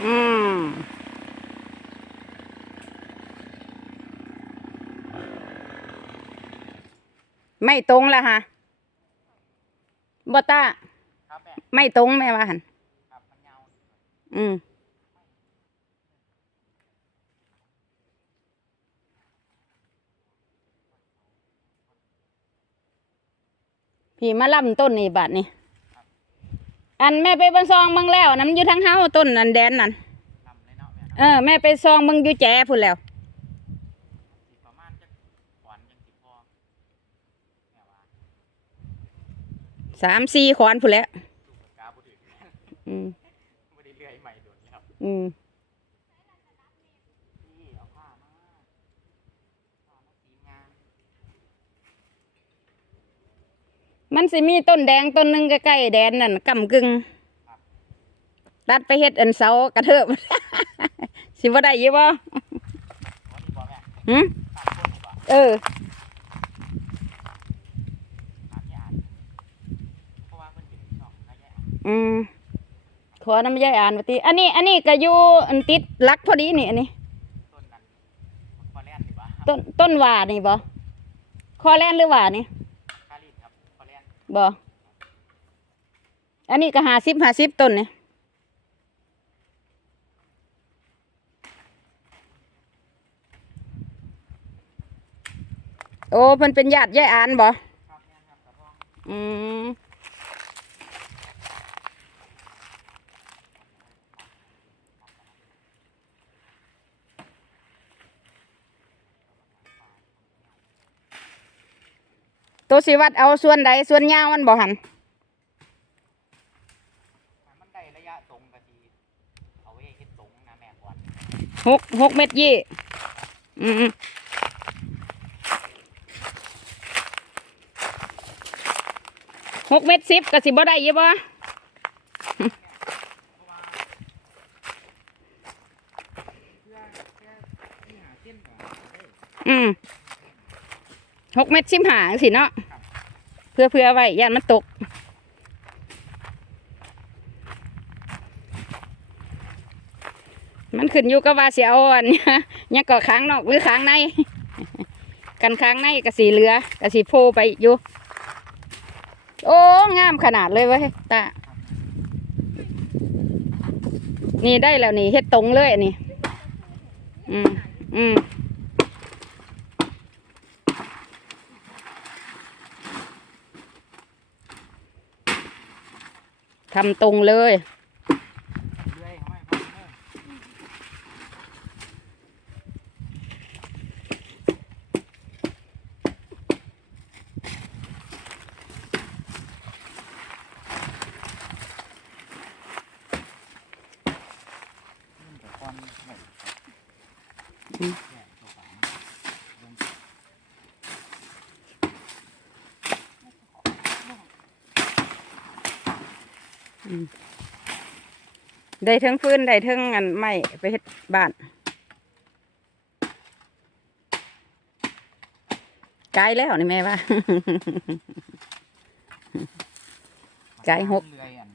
ไม่ตรงละฮะบอต้าไม่ตรงแม่ว่าหันอืมพี่มาล่ำต้นนี่บาดนี่ อันแม่ไปเบิ่งซองเบิ่งแล้วน้ำอยู่ทั้งเฮาต้นอันแดนนั่นลำเลยเนาะแม่เออแม่ไปซองเบิ่งอยู่แจพุ่นแล้วสิประมาณจักขวานจังสิพอแม่ว่าสามสี่ขอนพุ่นแล้วลูกปากกาบ่ถึงอืมบ่ได้เลื่อยใหม่โดนแล้ว อืม นี่เอาผ้ามาผ้ามาสีงาม มันสิมีต้นแดงต้นหนึงใกล้ๆแดนนั่นกำกึ่งตัดไปเฮ็ดอันเสากระเทิบ สิบ่ได้อยู่บ่วันนี้บ่แม่หึตามคนบ่เออตามที่อ่านเพราะว่าเพิ่นเป็นช่องระยะอืมขอน้ำยายอ่านว่าติอันนี้ อันนี้ก็อยู่อันติดหลักพอดีนี่อันนี้ต้นนั้นมันคอแล่นดีบ่ต้นต้นว่านี่บ่คอแลนหรือว่านี่ คาลินครับคอแล่น บ่อันนี้ก็ห้าสิบห้าสิบต้นนี่โอ้เพิ่นเป็นญาติยายอ่านบ่ครับแม่นครับกระพองอืม ตัวสิวัดเอาส่วนใดส่วนยาวมันบ่หันถ้ามันได้ระยะตรงก็สิเอาไว้เฮ็ดตรงนะแม่ก่อนหกหกเม็ดยี่อืมหกเม็ดสิบก็สิบ่ได้ยี่บ่เพราะว่าเพื่อแค่ที่หาเส้นก่อนได้อืมหกเม็ดสิบหาสิเนาะ พื่อเพื่อไว้ย่านมันตก มันขึ้นอยู่กับว่าสิเอาอันเนี่ยก็ค้างนอกหรือค้างใน กันค้างในก็สีเหลือก็สีโพไปอยู่ โอ้ งามขนาดเลยเว้ยตานี่ได้แล้วนี่เฮ็ดตรงเลยนนี้อืมอืม ทำตรงเลย เรื่อยห้อยพันเนอร์ มันก็ก้อนไว้ อืม แยกตัวฝาลง ได้เทั้งฟืนได้เทั้งอันไม้ไปเฮ็ดบ้านไกลแล้วนี่แม่ว่าไก่หกเลื่อยอัน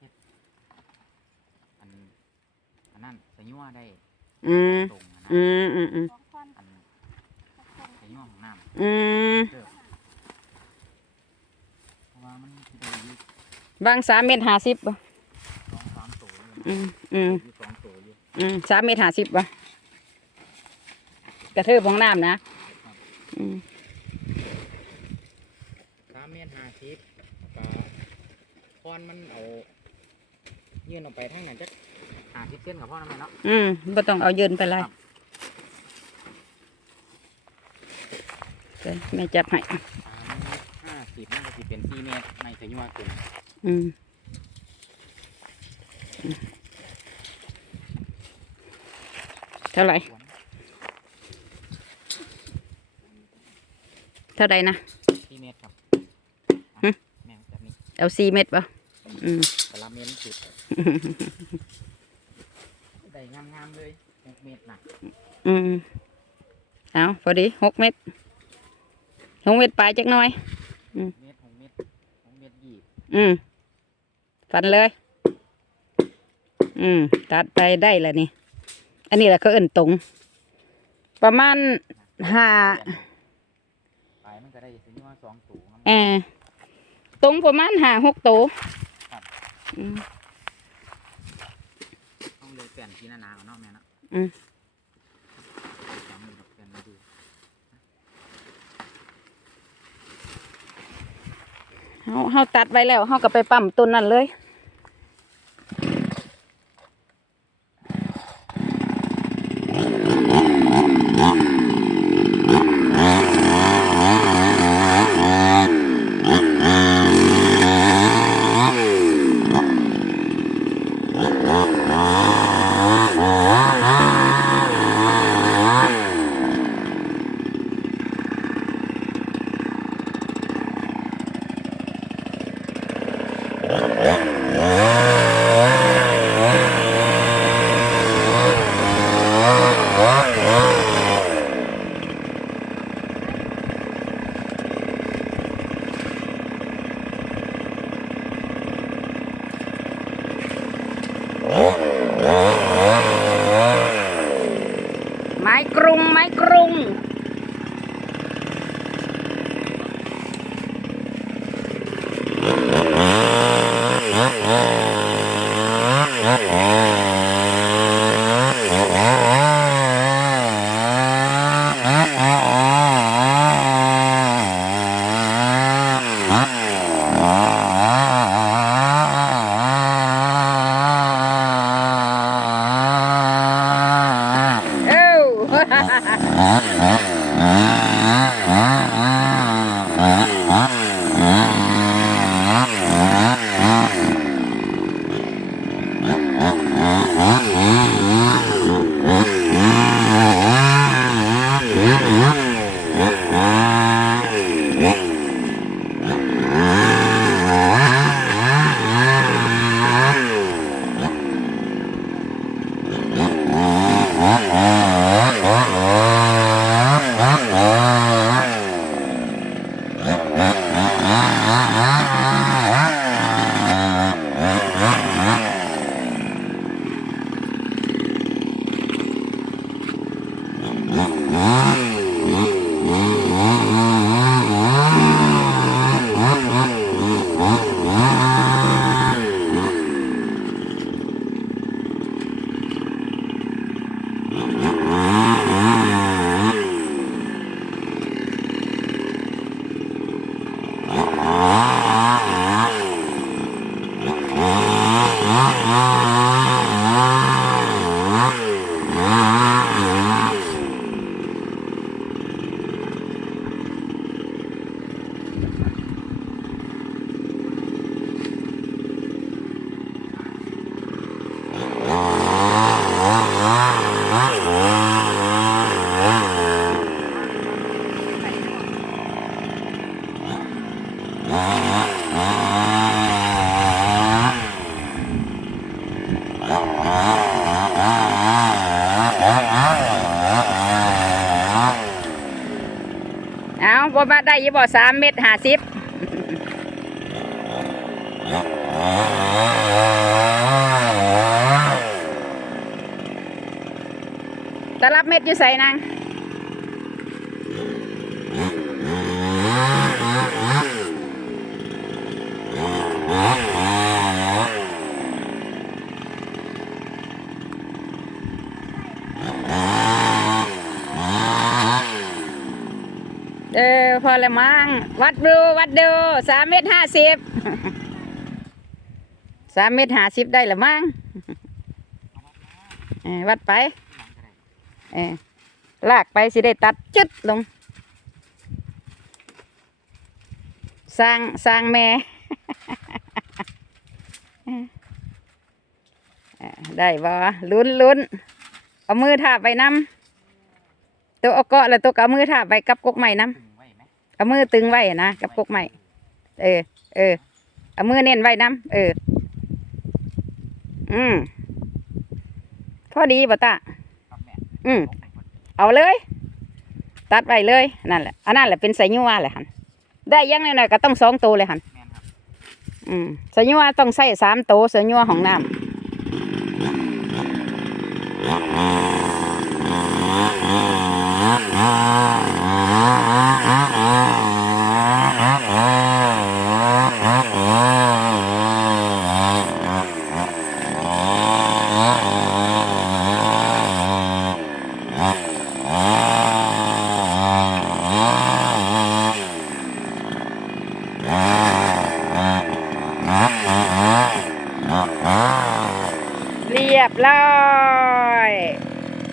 เฮ็ดอันอันนั้นสยัวได้อืมตรงอะนะอืมอืมอืมอันสยัวของน้ำอืม เด้อเพราะว่ามันสิได้อยู่ บางสามเมตรห้าสิบบ่สองสามตัวอยู่อืมอืมอยู่สองตัวอยู่อืมสามเมตรห้าสิบบ่กระเทืบของน้ำนะอืมสามเมตรห้าสิบก็พอนมันเอายื่นออกไปทางนั้นจักห้าสิบเส้นกับพ่อนั่นแหละเนาะอืมบ่ต้องเอายืนไปเลยครับเดี๋ยวแม่จับให้สามเมตรห้าสิบมันก็สิเป็นสี่เมตรไม่สยัวขึ้นอืมเท่าไหร่ควรเท่าไหร่นะสี่เมตรครับหึแม่งแบบนี้เอาสี่เม็ดป่ะอืมแต่ละเมตรสุดได้งามๆเลยหกเมตรนะอืมเอาพอดีหกเม็ดหกเม็ดปลายจักหน่อยเมตรหกเมตรหกเมตรยี่อืม ฟันเลย อืม ตัดไปได้แล้วนี่ อันนี้แหละเขาเอิ่นตรง ประมาณห้าปลายมันก็ได้สิว่าสองตัวครับเออตรงประมาณห้าหกโตวครับอืมต้องเลยเปลี่ยนทีหนาๆเอาเนาะแม่เนาะอืมจำมือดอกเปลี่ยนมาดูเฮาเฮาตัดไว้แล้วเฮาก็ไปปั๊มต้นนั่นเลย รุงไม้กรุงเอ้า เอ มาได้ยี่บ่สามเม็ดห้าสิบตะรับเม็ดอยู่ใส่นางเอพอแล้วมั้งวัดดูวัดดูสามเม็ดห้าสิบสามเม็ดห้าสิบได้หรือมั้งวัดไปเออลากไปสิได้ตัดจึดลงสร้างสร้างแม่ได้บ่ลุ้นลุ้นเอามือทาบไปน้ำตัวเอาเกาะแล้วตัวก็เอามือทาบไปกับกกใหม่น้ำ เอามือตึงไว้นะกับกกใหม่เออ เออ เอามือเน้นไว้น้ำเออ อืมพอดีบ่ตาครับแม่อืมเอาเลย ตัดไว้เลยนั่นแหละอันนั้นแหละเป็นสายยัวแหละหันได้อยังไงก็ต้องสองตัวเลยหันแม่นครับอืมสายยัวต้องใส่สามตัวสายยัวของน้ำ